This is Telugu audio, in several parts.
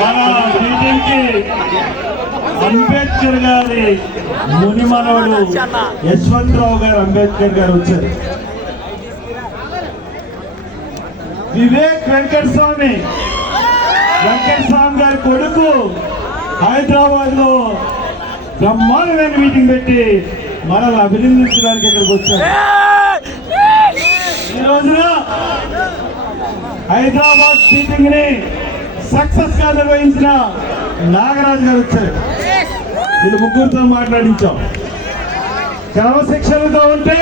మన మీటింగ్కి అంబేద్కర్ గారి మునిమనవుడు యశ్వంతరావు గారు అంబేద్కర్ గారు వచ్చారు. వివేక్ వెంకటస్వామి గారి కొడుకు హైదరాబాద్ లో బ్రహ్మాండమైన మీటింగ్ పెట్టి మనల్ని అభినందించడానికి ఇక్కడికి వచ్చారు. ఈ రోజున హైదరాబాద్ మీటింగ్ ని సక్సెస్ గా నిర్వహించిన నాగరాజు గారు వచ్చారు. వీళ్ళు ముగ్గురితో మాట్లాడించాం. క్రమశిక్షణతో ఉంటే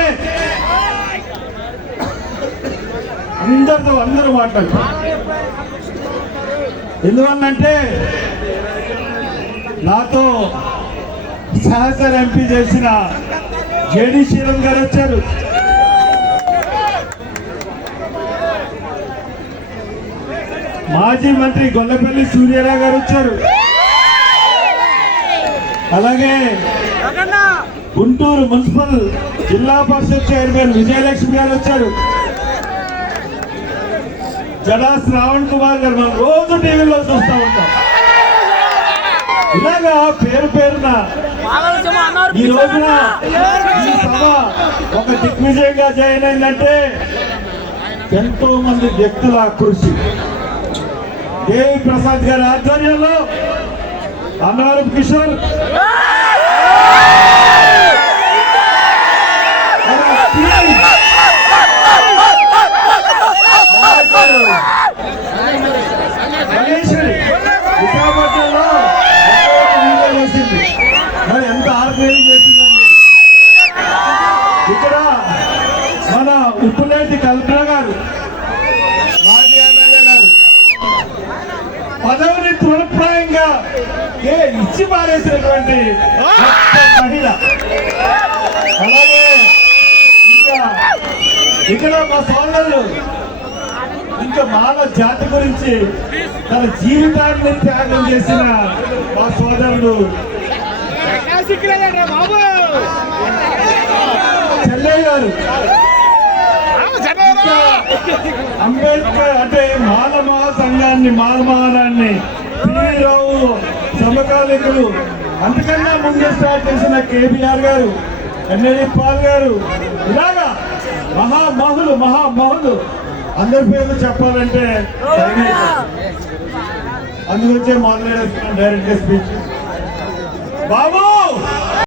అందరూ మాట్లాడతారు. ఎందువల్లంటే నాతో సహచర ఎంపీ చేసిన జేడి శ్రీరామ్ గారు వచ్చారు. మాజీ మంత్రి గొల్లపల్లి సూర్యారావు గారు వచ్చారు. అలాగే గుంటూరు మున్సిపల్ జిల్లా పరిషత్ చైర్మన్ విజయలక్ష్మి గారు వచ్చారు. జడా శ్రావణ్ కుమార్ గారు మనం రోజు టీవీలో చూస్తూ ఉంటాం. ఇలాగా పేరున ఈ రోజున ఈ సభ ఒక దిగ్విజయంగా జాయిన్ అయిందంటే ఎంతో మంది వ్యక్తుల కృషి. దేవి ప్రసాద్ గారి ఆధ్వర్యంలో అన్నారం కిషోర్ విశాఖపట్నంలో చేసింది. మరి ఎంత ఆర్గనైజ్ చేసిందండి. ఇక్కడ మన ఉప్పులేటి కల్పన గారు మాజీ ఎమ్మెల్యే గారు పదవిని తృణప్రాయంగా ఇచ్చి పారేసినటువంటి మహిళ. అలాగే ఇక్కడ మా సోదరులు ఇంకా మానవ జాతి గురించి తన జీవితాన్ని త్యాగం చేసిన మా సోదరుడు చెల్లయ్య గారు. అంబేద్కర్ అంటే మానవ సంఘాన్ని మానవాన్ని పీరావు సమకాలికులు అంతకన్నా ముందే స్టార్ట్ చేసిన కేబీఆర్ గారు, ఎన్ఎల్ఏ పాల్ గారు, ఇలాగా మహామహులు అందరి పేర్లు చెప్పాలంటే అందుకొచ్చే మొదలెడేస్తున్నాం డైరెక్ట్ గా స్పీచ్. బాబు